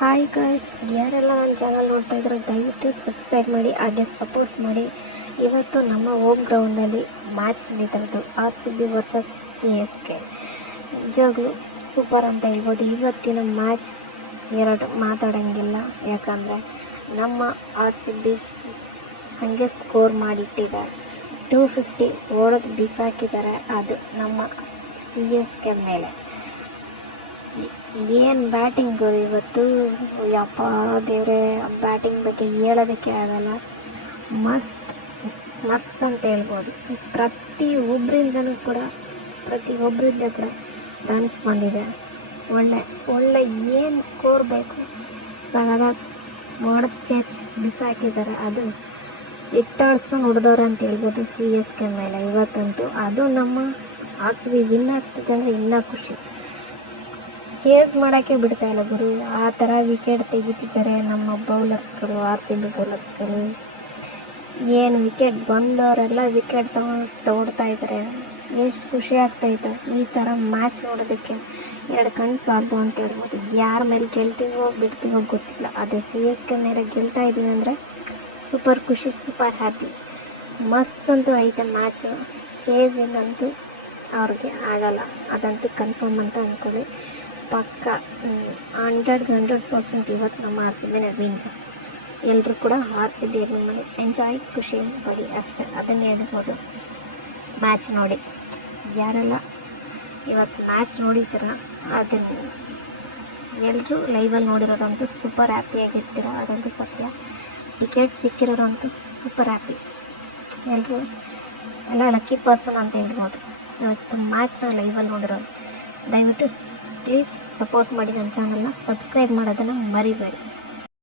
Hi guys, ಯಾರೆಲ್ಲ ನನ್ನ channel ನೋಡ್ತಾ ಇದ್ರೆ ದಯವಿಟ್ಟು ಸಬ್ಸ್ಕ್ರೈಬ್ ಮಾಡಿ, ಹಾಗೆ ಸಪೋರ್ಟ್ ಮಾಡಿ. ಇವತ್ತು ನಮ್ಮ ಹೋಮ್ ಗ್ರೌಂಡಲ್ಲಿ ಮ್ಯಾಚ್ ನಡೀತಾ RCB ವರ್ಸಸ್ CSK. ನಿಜವಾಗ್ಲೂ ಸೂಪರ್ ಅಂತ ಹೇಳ್ಬೋದು. ಇವತ್ತಿನ ಮ್ಯಾಚ್ ಎರಡು ಮಾತಾಡೋಂಗಿಲ್ಲ, ಯಾಕಂದರೆ ನಮ್ಮ RCB ಹಾಗೆ ಸ್ಕೋರ್ ಮಾಡಿಟ್ಟಿದ್ದಾರೆ. 250 ಹೊಡೆದು ಬಿಸಾಕಿದ್ದಾರೆ. ಅದು ನಮ್ಮ CSK ಮೇಲೆ. ಏನು ಬ್ಯಾಟಿಂಗ್ ಇವತ್ತು, ಯಪ್ಪ ದೇವರೇ, ಬ್ಯಾಟಿಂಗ್ ಬಗ್ಗೆ ಹೇಳೋದಕ್ಕೆ ಆಗಲ್ಲ. ಮಸ್ತ್ ಅಂತ ಹೇಳ್ಬೋದು. ಪ್ರತಿಯೊಬ್ಬರಿಂದ ಕೂಡ ರನ್ಸ್ ಬಂದಿದೆ. ಒಳ್ಳೆ ಏನು ಸ್ಕೋರ್ ಬೇಕು, ಸಗದಾಗಿ ಹೊಡೆದು ಬಿಸಾಕಿದ್ದಾರೆ. ಅದು ಇಟ್ಟಾಡ್ಸ್ಕೊಂಡು ಹೊಡೆದವ್ರೆ ಅಂತ ಹೇಳ್ಬೋದು CSK ಮೇಲೆ ಇವತ್ತಂತೂ. ಅದು ನಮ್ಮ RCB ವಿನ್ ಆಗ್ತದೆ ಅಂದರೆ ಇನ್ನೂ ಖುಷಿ. ಚೇಸ್ ಮಾಡೋಕ್ಕೆ ಬಿಡ್ತಾಯಿಲ್ಲ ಗುರು, ಆ ಥರ ವಿಕೆಟ್ ತೆಗಿತಿದ್ದಾರೆ ನಮ್ಮ ಬೌಲರ್ಸ್ಗಳು, RCB ಬೌಲರ್ಸ್ಗಳು. ಏನು ವಿಕೆಟ್ ಬಂದವರೆಲ್ಲ ವಿಕೆಟ್ ತಗೊಳ್ತಾ ಇದ್ದಾರೆ. ಎಷ್ಟು ಖುಷಿ ಆಗ್ತಾಯಿತ್ತು ಈ ಥರ ಮ್ಯಾಚ್ ನೋಡೋದಕ್ಕೆ. ಎರಡು ಕಣ್ಣು ಸಾಲದು ಅಂತ ಹೇಳ್ಬೋದು. ಯಾರ ಮೇಲೆ ಗೆಲ್ತೀವೋ ಬಿಡ್ತೀವೋ ಗೊತ್ತಿಲ್ಲ. ಅದೇ CSK ಮೇಲೆ ಗೆಲ್ತಾ ಇದ್ದೀವಿ ಅಂದರೆ ಸೂಪರ್ ಖುಷಿ, ಸೂಪರ್ ಹ್ಯಾಪಿ. ಮಸ್ತ್ ಅಂತೂ ಐತೆ ಮ್ಯಾಚು. ಚೇಸಿಂಗ್ ಅಂತೂ ಅವ್ರಿಗೆ ಆಗಲ್ಲ, ಅದಂತೂ ಕನ್ಫರ್ಮ್ ಅಂತ ಅಂದ್ಕೊಳ್ಳಿ. ಪಕ್ಕ 100% ಇವತ್ತು ನಮ್ಮ RCBನೇ ವಿನ್. ಎಲ್ಲರೂ ಕೂಡ RCB ಮಾಡಿ ಎಂಜಾಯ್, ಖುಷಿ ಪಡಿ ಅಷ್ಟೇ. ಅದನ್ನೇ ಹೇಳ್ಬೋದು. ಮ್ಯಾಚ್ ನೋಡಿ, ಯಾರೆಲ್ಲ ಇವತ್ತು ಮ್ಯಾಚ್ ನೋಡಿದ್ದೀರ ಅದನ್ನು ಎಲ್ಲರೂ ಲೈವಲ್ಲಿ ನೋಡಿರೋರಂತೂ ಸೂಪರ್ ಹ್ಯಾಪಿಯಾಗಿರ್ತೀರ, ಅದಂತೂ ಸತ್ಯ. ಟಿಕೆಟ್ ಸಿಕ್ಕಿರೋರಂತೂ ಸೂಪರ್ ಹ್ಯಾಪಿ. ಎಲ್ಲರೂ ಎಲ್ಲ ಲಕ್ಕಿ ಪರ್ಸನ್ ಅಂತ ಹೇಳ್ಬೋದು ಇವತ್ತು ಮ್ಯಾಚ್ನ ಲೈವಲ್ಲಿ ನೋಡಿರೋದು. ದಯವಿಟ್ಟು ಪ್ಲೀಸ್ ಸಪೋರ್ಟ್ ಮಾಡಿ, ನನ್ನ ಚಾನಲ್ನ ಸಬ್ಸ್ಕ್ರೈಬ್ ಮಾಡೋದನ್ನು ಮರಿಬೇಡಿ.